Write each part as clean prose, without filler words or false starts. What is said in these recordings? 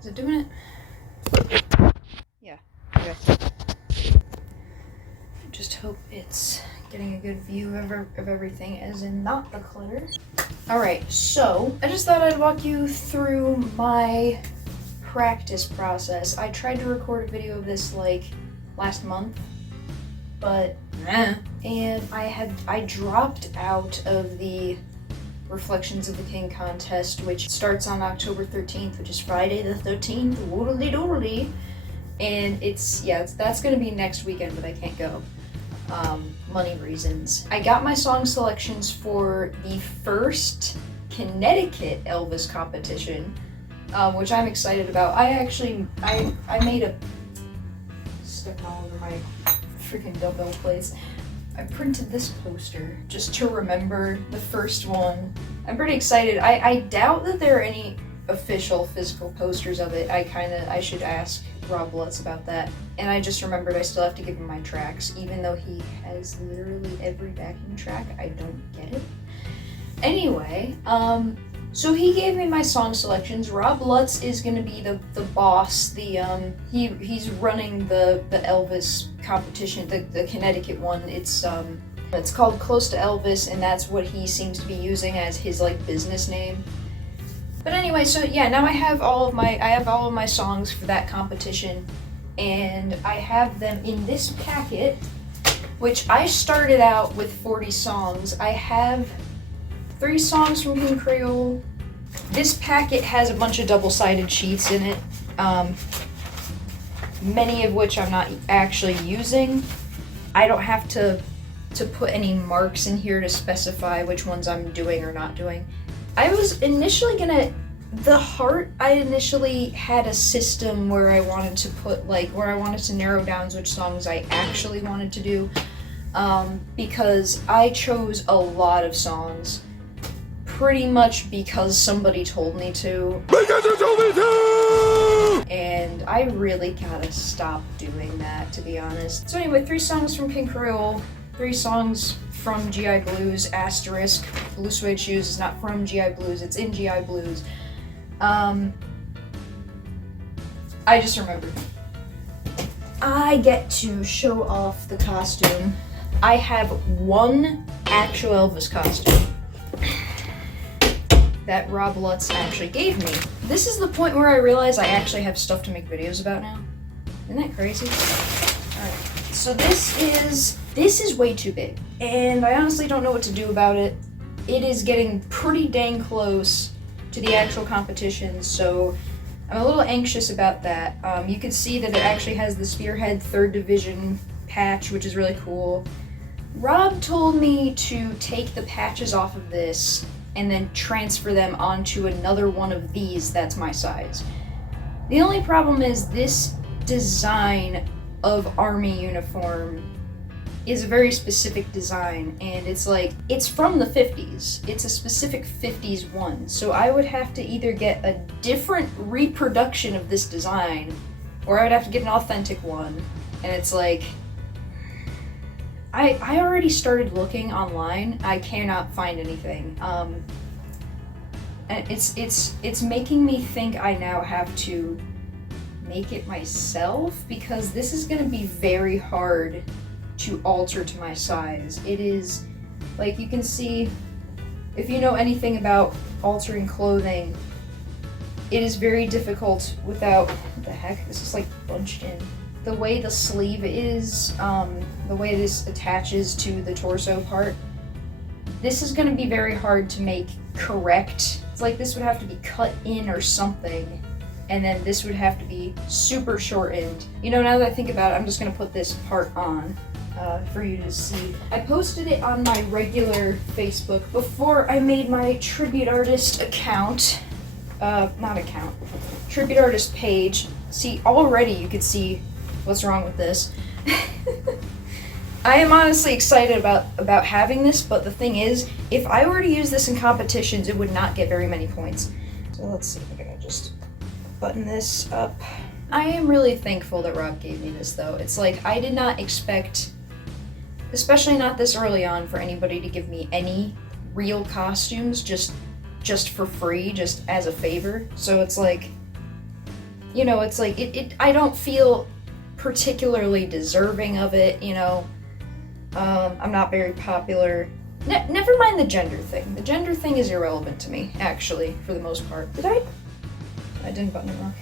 Is it doing it? Yeah. Okay. Just hope it's getting a good view of everything, as in not the clutter. Alright, so I just thought I'd walk you through my practice process. I tried to record a video of this like last month, but and I dropped out of the Reflections of the King contest, which starts on October 13th, which is Friday the 13th, woodly, and that's gonna be next weekend, but I can't go. Money reasons. I got my song selections for the first Connecticut Elvis competition, which I'm excited about. I made a stepping all over my freaking dumbbell plates. I printed this poster just to remember the first one. I'm pretty excited. I doubt that there are any official physical posters of it. I should ask Rob Lutz about that. And I just remembered I still have to give him my tracks, even though he has literally every backing track. I don't get it. Anyway, so he gave me my song selections. Rob Lutz is gonna be the boss. He's running the Elvis competition, the Connecticut one. It's called Close to Elvis, and that's what he seems to be using as his like business name. But anyway, so yeah, now I have all of my songs for that competition, and I have them in this packet, which I started out with 40 songs. I have 3 songs from King Creole. This packet has a bunch of double-sided sheets in it, many of which I'm not actually using. I don't have to put any marks in here to specify which ones I'm doing or not doing. I was initially I initially had a system where I wanted to narrow down which songs I actually wanted to do, because I chose a lot of songs pretty much because somebody told me to. Because you told me to! And I really gotta stop doing that, to be honest. So anyway, 3 songs from King Creole, 3 songs from GI Blues, asterisk. Blue Suede Shoes is not from GI Blues, it's in GI Blues. I just remembered. I get to show off the costume. I have one actual Elvis costume that Rob Lutz actually gave me. This is the point where I realize I actually have stuff to make videos about now. Isn't that crazy? Alright, so this is way too big, and I honestly don't know what to do about it. It is getting pretty dang close to the actual competition, so I'm a little anxious about that. You can see that it actually has the Spearhead 3rd Division patch, which is really cool. Rob told me to take the patches off of this and then transfer them onto another one of these that's my size. The only problem is this design of army uniform is a very specific design, and it's from the 50s. It's a specific 50s one, so I would have to either get a different reproduction of this design, or I would have to get an authentic one, and it's like, I already started looking online. I cannot find anything. And it's making me think I now have to make it myself, because this is gonna be very hard to alter to my size. It is, like, you can see, if you know anything about altering clothing, it is very difficult without, what the heck, this is like bunched in. The way the sleeve is, the way this attaches to the torso part, this is gonna be very hard to make correct. It's like this would have to be cut in or something, and then this would have to be super shortened. You know, now that I think about it, I'm just gonna put this part on for you to see. I posted it on my regular Facebook before I made my tribute artist account. Tribute artist page. See, already you can see what's wrong with this. I am honestly excited about having this, but the thing is, if I were to use this in competitions, it would not get very many points. So let's see, I'm gonna just button this up. I am really thankful that Rob gave me this, though. It's like, I did not expect, especially not this early on, for anybody to give me any real costumes just for free, just as a favor. So it's like, you know, it's like, I don't feel particularly deserving of it, you know. I'm not very popular. Never mind the gender thing. The gender thing is irrelevant to me, actually, for the most part. I didn't button it wrong.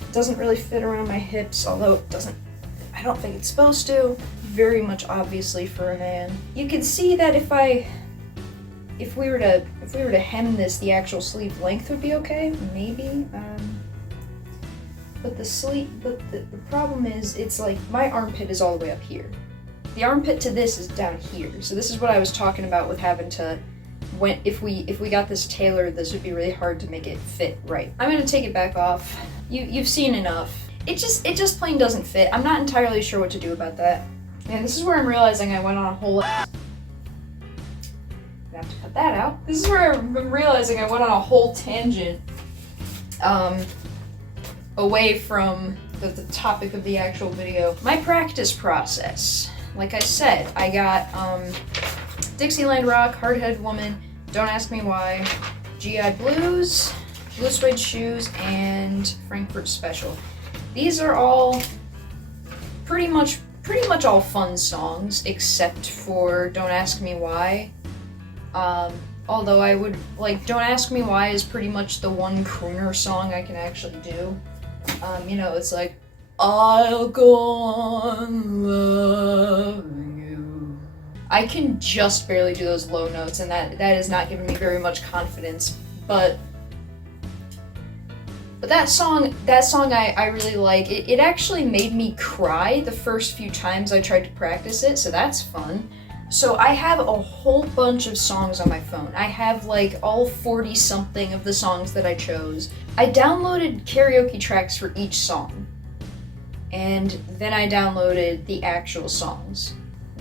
It doesn't really fit around my hips, although it doesn't, I don't think it's supposed to. Very much obviously for a man. You can see that if we were to hem this, the actual sleeve length would be okay, maybe. But the problem is, it's like my armpit is all the way up here. The armpit to this is down here. So this is what I was talking about with having to, if we got this tailored, this would be really hard to make it fit right. I'm gonna take it back off. You've seen enough. It just plain doesn't fit. I'm not entirely sure what to do about that. And this is where I'm realizing I went on a whole. I have to cut that out. This is where I'm realizing I went on a whole tangent. Away from the topic of the actual video. My practice process. Like I said, I got Dixieland Rock, Hard-Headed Woman, Don't Ask Me Why, GI Blues, Blue Suede Shoes, and Frankfurt Special. These are all pretty much all fun songs, except for Don't Ask Me Why. Although I would, like, Don't Ask Me Why is pretty much the one crooner song I can actually do. You know, it's like, I'll go on loving you. I can just barely do those low notes, and that is not giving me very much confidence, but that song I really like. It actually made me cry the first few times I tried to practice it, so that's fun. So I have a whole bunch of songs on my phone. I have like all 40 something of the songs that I chose. I downloaded karaoke tracks for each song, and then I downloaded the actual songs.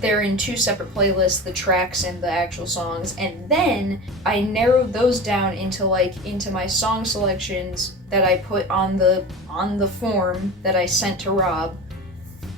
They're in two separate playlists, the tracks and the actual songs, and then I narrowed those down into my song selections that I put on the form that I sent to Rob.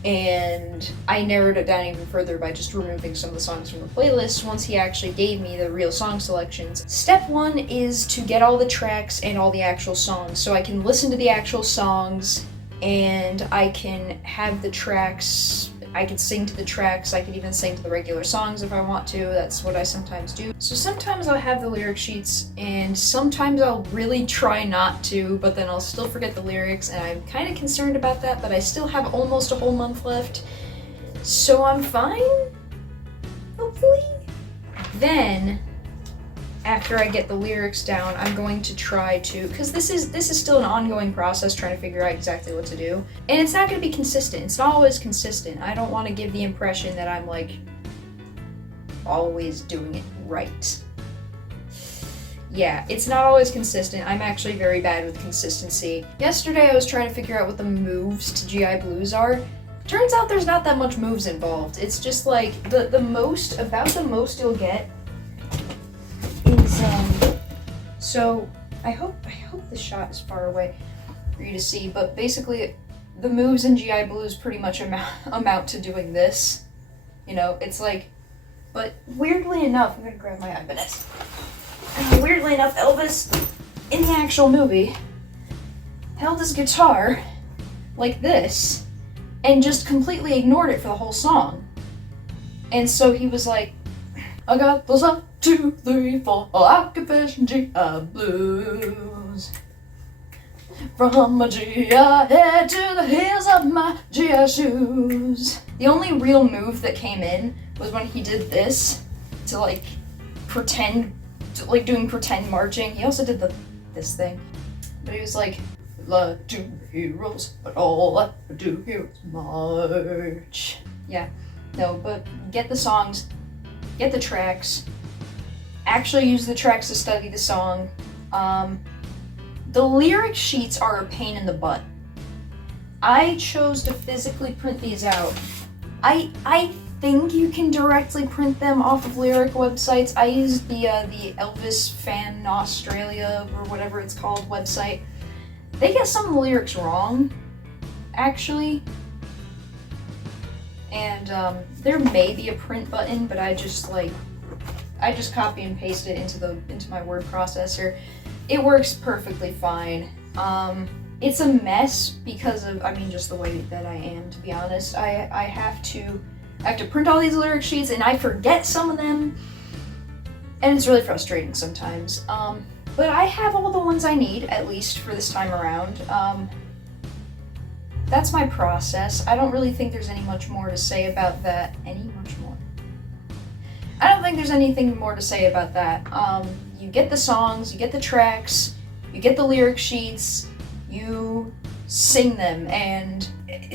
And I narrowed it down even further by just removing some of the songs from the playlist once he actually gave me the real song selections. Step one is to get all the tracks and all the actual songs, so I can listen to the actual songs and I can have the tracks, I can sing to the tracks, I can even sing to the regular songs if I want to. That's what I sometimes do. So sometimes I'll have the lyric sheets, and sometimes I'll really try not to, but then I'll still forget the lyrics, and I'm kind of concerned about that, but I still have almost a whole month left, so I'm fine, hopefully. Then, after I get the lyrics down, I'm going to try to, because this is still an ongoing process trying to figure out exactly what to do. And it's not going to be consistent. It's not always consistent. I don't want to give the impression that I'm like always doing it right. Yeah, it's not always consistent. I'm actually very bad with consistency. Yesterday I was trying to figure out what the moves to GI Blues are. Turns out there's not that much moves involved. It's just like the most you'll get is, so I hope the shot is far away for you to see, but basically the moves in GI Blues pretty much amount to doing this. You know, it's like, but weirdly enough, I'm gonna grab my iPad. Weirdly enough, Elvis, in the actual movie, held his guitar like this and just completely ignored it for the whole song. And so he was like, I got those 1, 2, 3, 4 occupation GI Blues. From my GI head to the heels of my GI shoes. The only real move that came in was when he did this to like pretend, like doing pretend marching. He also did this thing, but he was like, like two heroes, but all I do here is march. Yeah, no, but get the songs, get the tracks, actually use the tracks to study the song. The lyric sheets are a pain in the butt. I chose to physically print these out. I think you can directly print them off of lyric websites. I used the Elvis Fan Australia or whatever it's called website. They get some of the lyrics wrong, actually. And there may be a print button, but I just copy and paste it into my word processor. It works perfectly fine. It's a mess because of, I mean, just the way that I am, to be honest. I have to print all these lyric sheets, and I forget some of them, and it's really frustrating sometimes. But I have all the ones I need, at least for this time around. That's my process. I don't really think there's any much more to say about that. I don't think there's anything more to say about that. You get the songs, you get the tracks, you get the lyric sheets, you sing them, and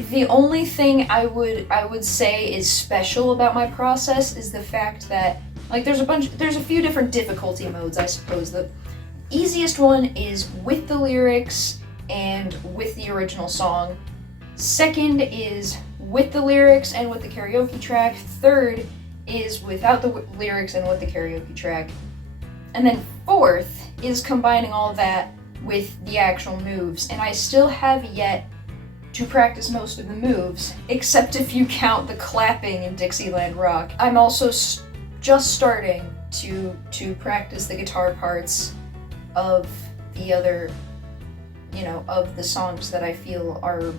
the only thing I would say is special about my process is the fact that, like, there's a few different difficulty modes, I suppose. The easiest one is with the lyrics and with the original song. Second is with the lyrics and with the karaoke track. Third is without the lyrics and with the karaoke track. And then fourth is combining all of that with the actual moves. And I still have yet to practice most of the moves, except if you count the clapping in Dixieland Rock. I'm also just starting to practice the guitar parts of the other, of the songs that I feel are,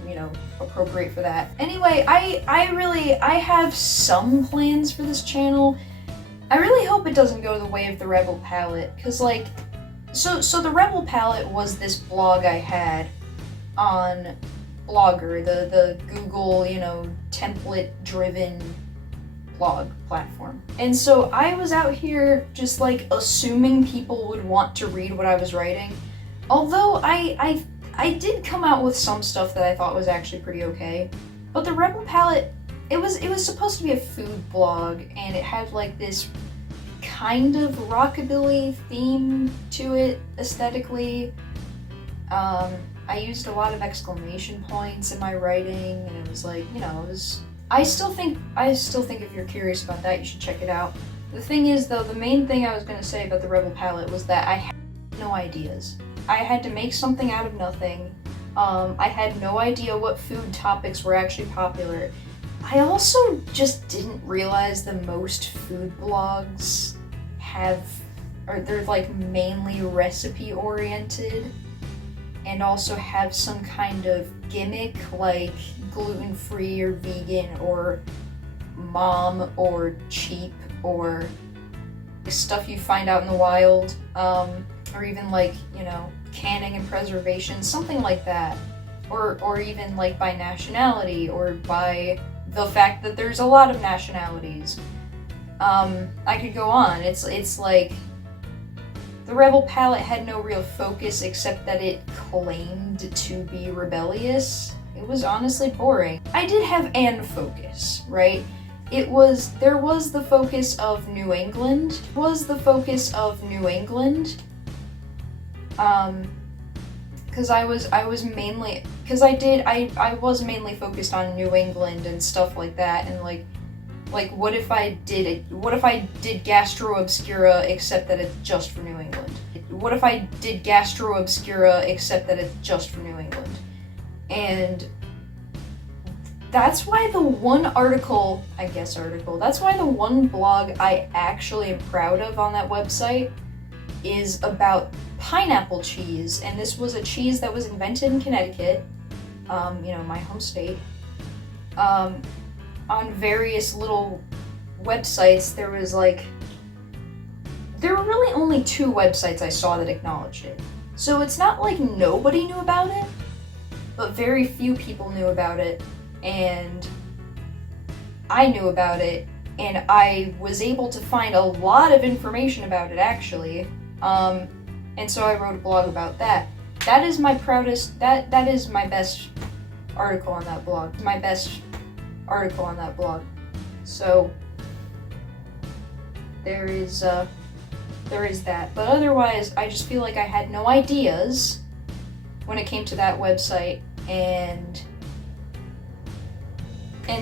appropriate for that. Anyway, I have some plans for this channel. I really hope it doesn't go the way of the Rebel Palette, because, like, so the Rebel Palette was this blog I had on Blogger, the Google, template-driven blog platform. And so I was out here just, like, assuming people would want to read what I was writing. Although I did come out with some stuff that I thought was actually pretty okay. But the Rebel Palette, it was supposed to be a food blog, and it had, like, this kind of rockabilly theme to it aesthetically. I used a lot of exclamation points in my writing, and it was like, I still think if you're curious about that, you should check it out. The thing is, though, the main thing I was going to say about the Rebel Palette was that I had no ideas. I had to make something out of nothing. I had no idea what food topics were actually popular. I also just didn't realize that most food blogs they're like mainly recipe oriented, and also have some kind of gimmick like gluten-free or vegan or mom or cheap or stuff you find out in the wild, or even like, canning and preservation, something like that, or even like by nationality or by the fact that there's a lot of nationalities. I could go on. It's like the Rebel Palette had no real focus except that it claimed to be rebellious. It was honestly boring. I did have an focus, right? There was the focus of New England. Because I was mainly focused on New England and stuff like that, and like what if I did Gastro Obscura except that it's just for New England? What if I did Gastro Obscura except that it's just for New England? And that's why the one blog I actually am proud of on that website is about pineapple cheese, and this was a cheese that was invented in Connecticut, my home state. On various little websites, there were really only 2 websites I saw that acknowledged it. So it's not like nobody knew about it, but very few people knew about it, and I knew about it, and I was able to find a lot of information about it, actually. And so I wrote a blog about that. That is my best article on that blog. So there is that. But otherwise, I just feel like I had no ideas when it came to that website, and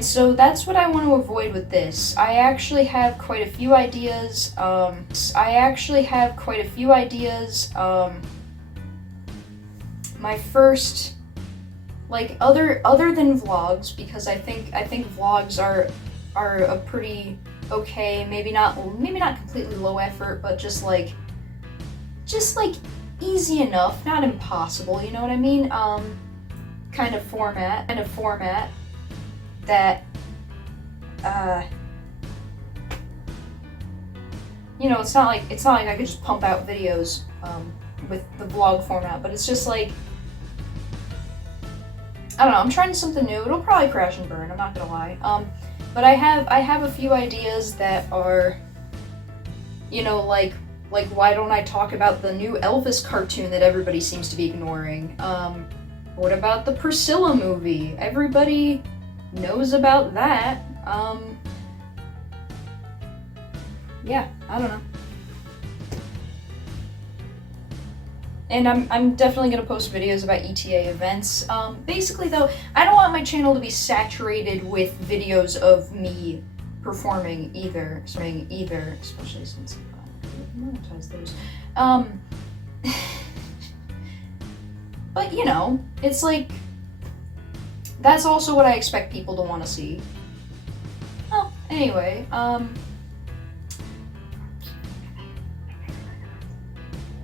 so that's what I want to avoid with this. I actually have quite a few ideas. My first, like, other than vlogs, because I think vlogs are a pretty okay, maybe not completely low effort, but just like easy enough, not impossible, you know what I mean? Kind of format that, you know, it's not like I could just pump out videos, with the vlog format, but it's just like, I don't know, I'm trying something new. It'll probably crash and burn, I'm not gonna lie. But I have a few ideas that are, you know, like why don't I talk about the new Elvis cartoon that everybody seems to be ignoring? What about the Priscilla movie? Everybody knows about that. Yeah, I don't know. And I'm definitely gonna post videos about ETA events. Basically though, I don't want my channel to be saturated with videos of me performing either, especially since I monetize those. But you know, it's like, that's also what I expect people to want to see. Oh, anyway,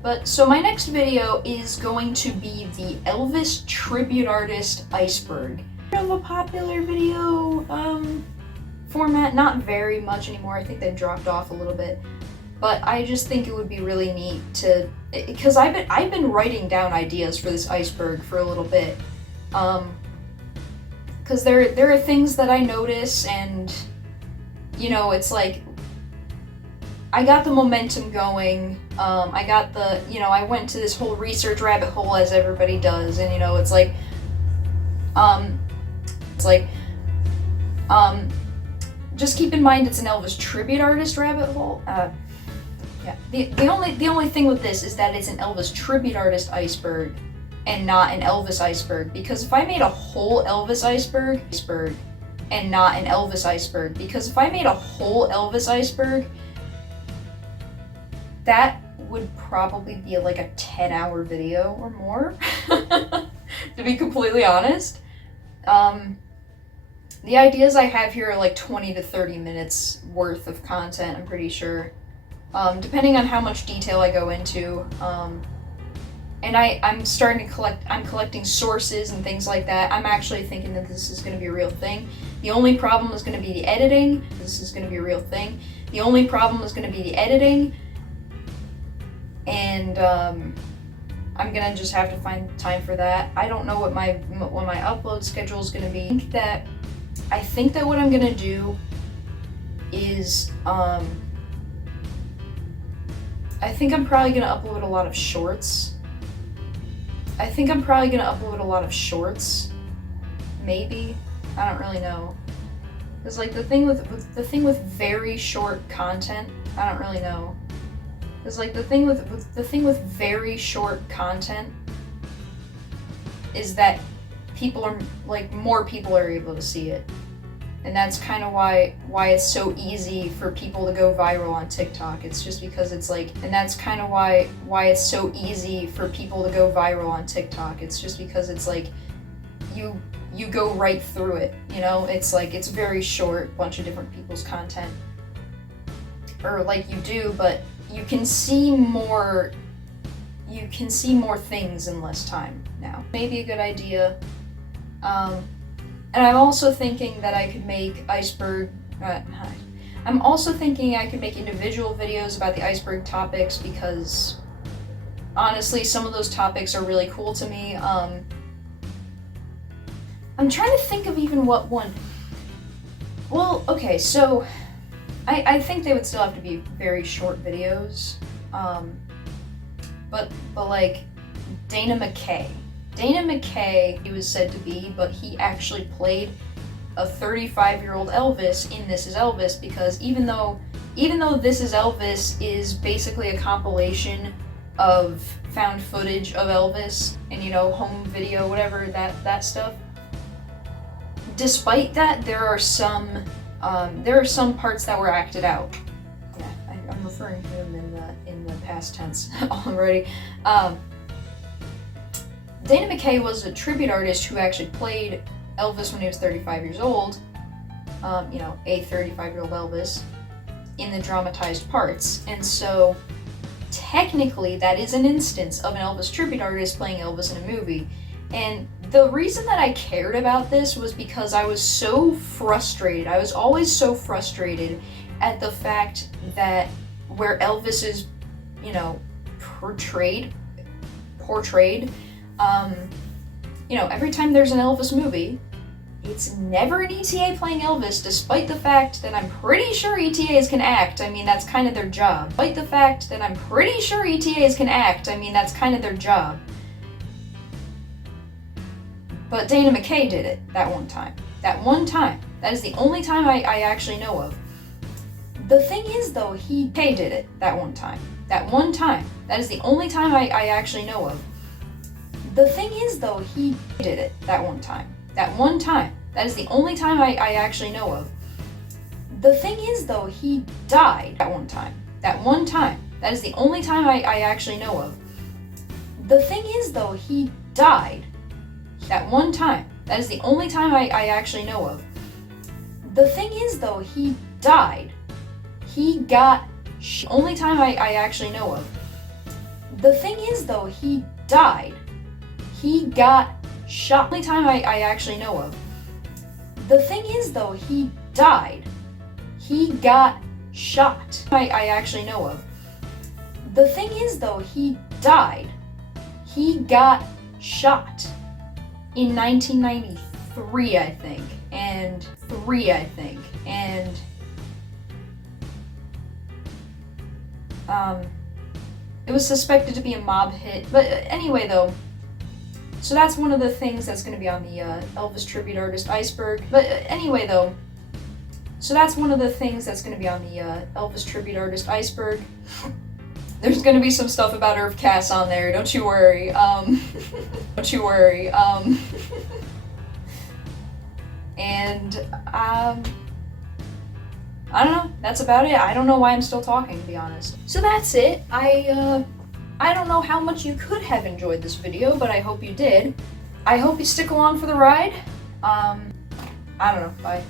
but so my next video is going to be the Elvis tribute artist Iceberg. Kind of a popular video format, not very much anymore. I think they've dropped off a little bit, but I just think it would be really neat to, because I've been writing down ideas for this Iceberg for a little bit, because there are things that I notice, and you know, it's like, I got the momentum going, I got the, you know, I went to this whole research rabbit hole as everybody does, and you know, it's like, just keep in mind it's an Elvis tribute artist rabbit hole. Yeah, the only thing with this is that it's an Elvis tribute artist iceberg, and not an Elvis iceberg, because if I made a whole Elvis iceberg, and not an Elvis iceberg, because if I made a whole Elvis iceberg, that would probably be like a 10-hour video or more, to be completely honest. The ideas I have here are like 20 to 30 minutes worth of content, I'm pretty sure, depending on how much detail I go into. And I'm collecting sources and things like that. I'm actually thinking that this is going to be a real thing. The only problem is going to be the editing. This is going to be a real thing. The only problem is going to be the editing. And I'm gonna just have to find time for that. I don't know what my upload schedule is gonna be. I think that what I'm gonna do is I think I'm probably gonna upload a lot of shorts. Maybe, I don't really know. Cause like the thing with very short content, I don't really know. Because like the thing with very short content is that more people are able to see it, and that's kind of why it's so easy for people to go viral on TikTok. It's just because it's like, and that's kind of why it's so easy for people to go viral on TikTok. It's just because it's like you go right through it, you know. It's like it's very short, bunch of different people's content, or like you do, but you can see more things in less time now. Maybe a good idea. And I'm also thinking that I could make I'm also thinking I could make individual videos about the iceberg topics, because honestly, some of those topics are really cool to me. I'm trying to think of even what one. Well, okay, so I think they would still have to be very short videos, but like Dana McKay, he was said to be, but he actually played a 35-year-old Elvis in This Is Elvis, because even though This Is Elvis is basically a compilation of found footage of Elvis and, you know, home video, whatever, that stuff, despite that, there are some parts that were acted out. Yeah, I'm referring to him in the past tense already. Dana McKay was a tribute artist who actually played Elvis when he was 35 years old. You know, a 35-year-old Elvis in the dramatized parts. And so technically that is an instance of an Elvis tribute artist playing Elvis in a movie. And the reason that I cared about this was because I was so frustrated. I was always so frustrated at the fact that where Elvis is, you know, portrayed, you know, every time there's an Elvis movie, it's never an ETA playing Elvis, despite the fact that I'm pretty sure ETAs can act. I mean, that's kind of their job. Despite the fact that I'm pretty sure ETAs can act. I mean, that's kind of their job. But Dana McKay did it that one time. That one time. That is the only time I actually know of. The thing is, though, Kay did it that one time. That one time. That is the only time I actually know of. The thing is, though, he did it that one time. That one time. That is the only time I actually know of. The thing is, though, he died that one time. That one time. That is the only time I actually know of. The thing is, though, he died that one time. That is the only time I actually know of. The thing is, though, he died. He got only time I actually know of. The thing is, though, he died. He got shot. Only time I actually know of. The thing is, though, he died. He got shot. I actually know of. The thing is, though, he died. He got shot in 1993, I think, and it was suspected to be a mob hit. But anyway, though, so that's one of the things that's going to be on the Elvis tribute artist iceberg. But anyway, though, so that's one of the things that's going to be on the Elvis tribute artist iceberg. There's going to be some stuff about Irv Cass on there, don't you worry. Don't you worry. And I don't know, that's about it. I don't know why I'm still talking, to be honest. So that's it. I don't know how much you could have enjoyed this video, but I hope you did. I hope you stick along for the ride. I don't know, bye.